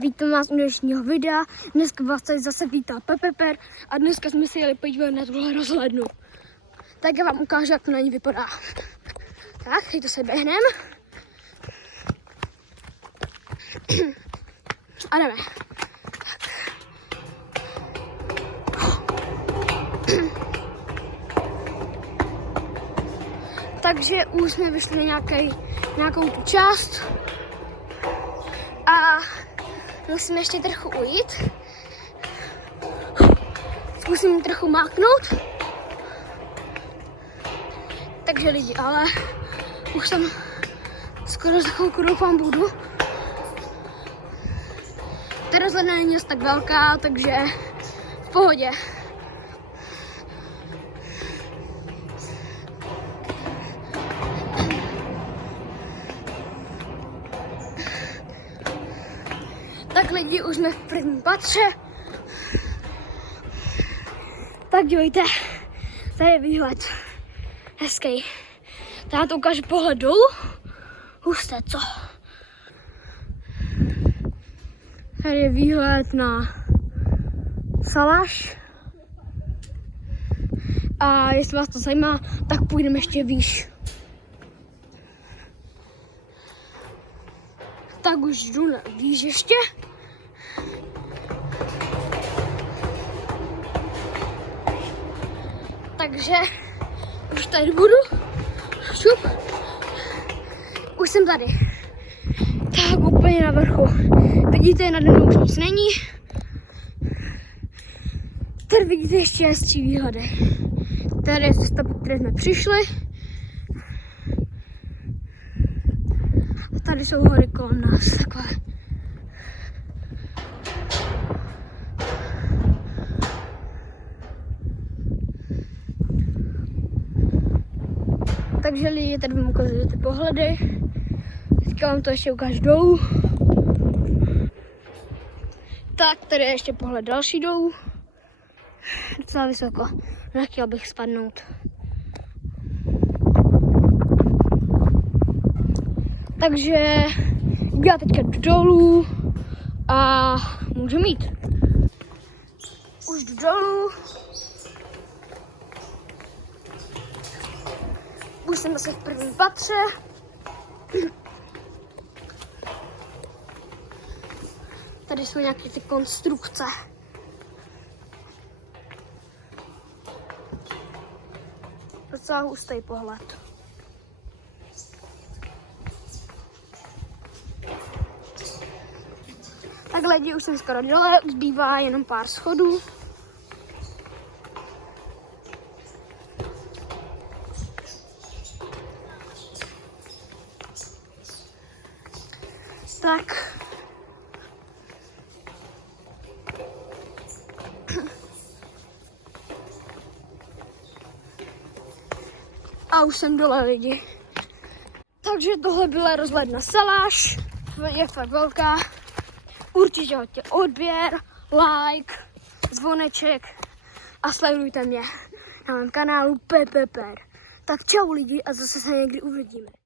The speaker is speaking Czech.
Vítám vás u dnešního videa. Dneska vás tady zase vítá Pepeper a dneska jsme se jeli podívat na tuhle rozhlednu. Tak já vám ukážu, jak to na ní vypadá. Tak, teď to se běhneme. A jdeme. Takže už jsme vyšli na nějakou tu část a musíme ještě trochu ujít. Zkusím trochu máknout. Takže lidi, ale už tam skoro za chvilku doufám budu. Ta rozhledna není tak velká, takže v pohodě. Tak lidi, už jsme v prvním patře. Tak dívejte, tady je výhled. Hezký. Tady to ukážu pohled dolů. Husté, co? Tady je výhled na Salaš. A jestli vás to zajímá, tak půjdeme ještě výš. Tak už jdu na výš ještě. Takže už tady budu. Šup. Už jsem tady. Tak úplně na vrchu. Vidíte, nade mnou už nic není. Tady vidíte ještě hezčí výhledy. Tady je cesta, po které jsme přišli. A tady jsou hory kolem nás. Takové. Takže lidi, tady vám ukazuju ty pohledy. Teďka vám to ještě ukážu dolů. Tak, tady je ještě pohled další dolů. Docela vysoko. Nechtěl bych spadnout. Takže já teďka jdu dolů a můžu jít. Už jdu dolů. Už jsem zase v prvním patře. Tady jsou nějaké ty konstrukce. Docela hustý pohled. Tak lidi, už jsem skoro dole, už zbývá jenom pár schodů. Tak. A už jsem dole lidi. Takže tohle byla rozhledna Salaš. Je fakt velká. Určitě hoďte odběr, like, zvoneček a sledujte mě na mém kanálu Pepeper. Tak čau lidi a zase se někdy uvidíme.